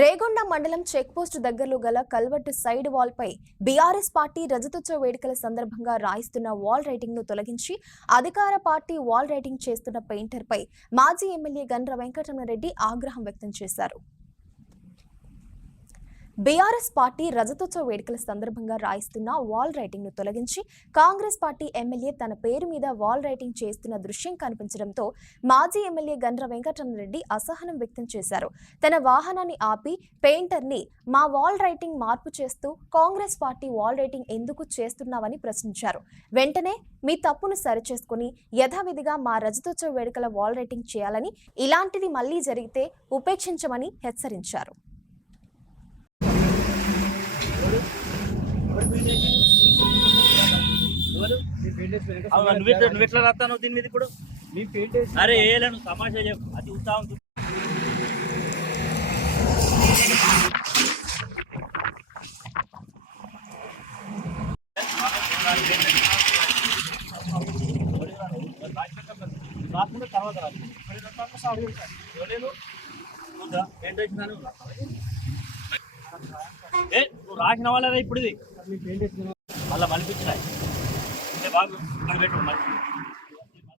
రేగొండ మండలం చెక్పోస్ట్ దగ్గరలో గల కల్వర్టు సైడ్ వాల్ పై బీఆర్ఎస్ పార్టీ రజతోత్సవ వేడుకల సందర్భంగా రాయిస్తున్న వాల్ రైటింగ్ ను తొలగించి అధికార పార్టీ వాల్ రైటింగ్ చేస్తున్న పెయింటర్ పై మాజీ ఎమ్మెల్యే గండ్ర వెంకటరమణరెడ్డి ఆగ్రహం వ్యక్తం చేశారు. బీఆర్ఎస్ పార్టీ రజతోత్సవ వేడుకల సందర్భంగా రాయిస్తున్న వాల్ రైటింగ్ ను తొలగించి కాంగ్రెస్ పార్టీ ఎమ్మెల్యే తన పేరు మీద వాల్ రైటింగ్ చేస్తున్న దృశ్యం కనిపించడంతో మాజీ ఎమ్మెల్యే గండ్ర వెంకటరమణరెడ్డి అసహనం వ్యక్తం చేశారు. తన వాహనాన్ని ఆపి పెయింటర్ ని మా వాల్ రైటింగ్ మార్పు చేస్తూ కాంగ్రెస్ పార్టీ వాల్ రైటింగ్ ఎందుకు చేస్తున్నావని ప్రశ్నించారు. వెంటనే మీ తప్పును సరిచేసుకుని యథావిధిగా మా రజతోత్సవ వేడుకల వాల్ రైటింగ్ చేయాలని, ఇలాంటిది మళ్లీ జరిగితే ఉపేక్షించమని హెచ్చరించారు. నువ్వు ఎట్లా రాస్తాను దీని మీద ఇప్పుడు? అరే ఏలను తమాషా చెప్పు, అది ఉత్సాహం రాకుండా తర్వాత రాదు. నువ్వు రాసిన వాళ్ళదా ఇప్పుడు ఇది మళ్ళీ మలిపించినాయి బాగా పెట్టు మళ్ళీ